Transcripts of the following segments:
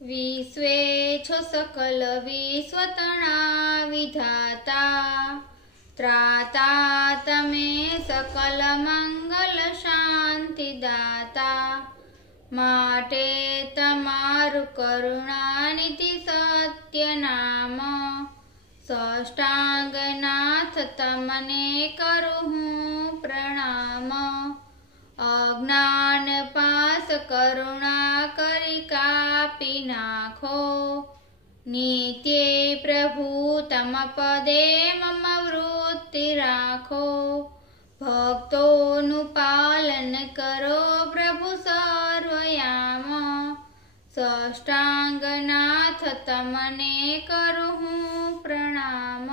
विश्वेच्छो सकल विश्वतना विधाता त्राता तमे सकल मंगल शांति दाता माटे तमारु करुणानिधि सत्य नाम साष्टांगनाथ तमने करूँ प्रणाम अज्ञान पास करुणा करी कापी नाखो नित्य प्रभु तम पदे मम वृत्ति राखो भक्तोनु पालन करो प्रभु सर्वयाम साष्टांगनाथ तमने करूँ प्रणाम।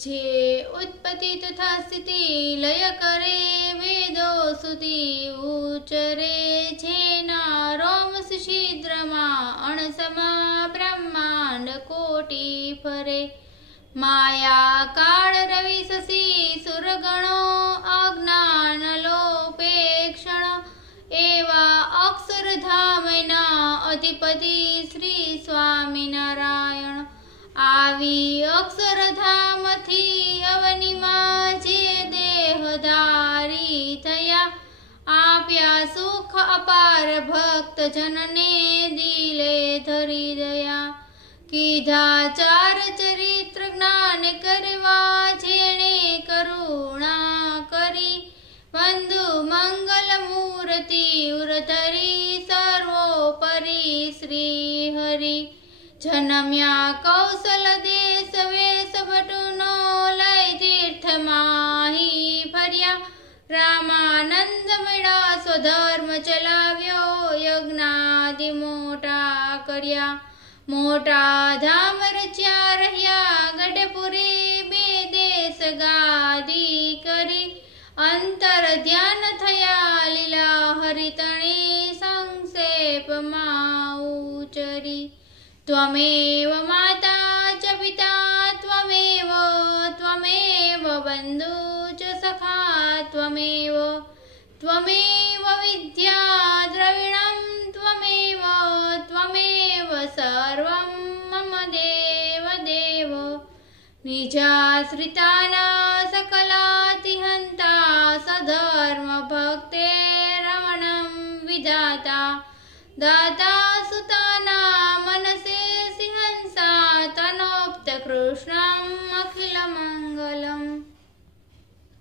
जे उत्पत्ति तथा स्थिति लय करे वेदो सुधी उच्चरे छेना रोम छिद्रमा अणसमा ब्रह्मांड कोटि फरे माया काल रवि शशि सुरगणो अज्ञान लोपेक्षण एवा अक्षरधामना अधिपति श्री स्वामीनारायण आवी अक्षरधाम थी अवनिमा जे देहधारी थया आप्या सुख अपार भक्त जनने दिले धरी दया कीधा चार चरित्र ज्ञान करवा जेणे करुणा करी बंधु मंगल मूर्ति उरतरी सर्वोपरि श्री हरि जनम्या कौशल देश वेश भटुनो लय तीर्थ माही फर्या रामानंद मेळा स्वधर्म चलाव्यो यज्ञादि मोटा कर्या मोटा धाम रच्या रह्या गढपुरी बेदेश गादी करी अंतर ध्यान थया लीला हरितणी संक्षेप माउचरी त्वमेव माता च पिता त्वमेव बन्धु च सखा त्वमेव विद्या द्रविणं त्वमेव सर्वं मम देव देव निजाश्रिताना सकलातिहन्ता सधर्म भक्ते रमणं विधाता दाता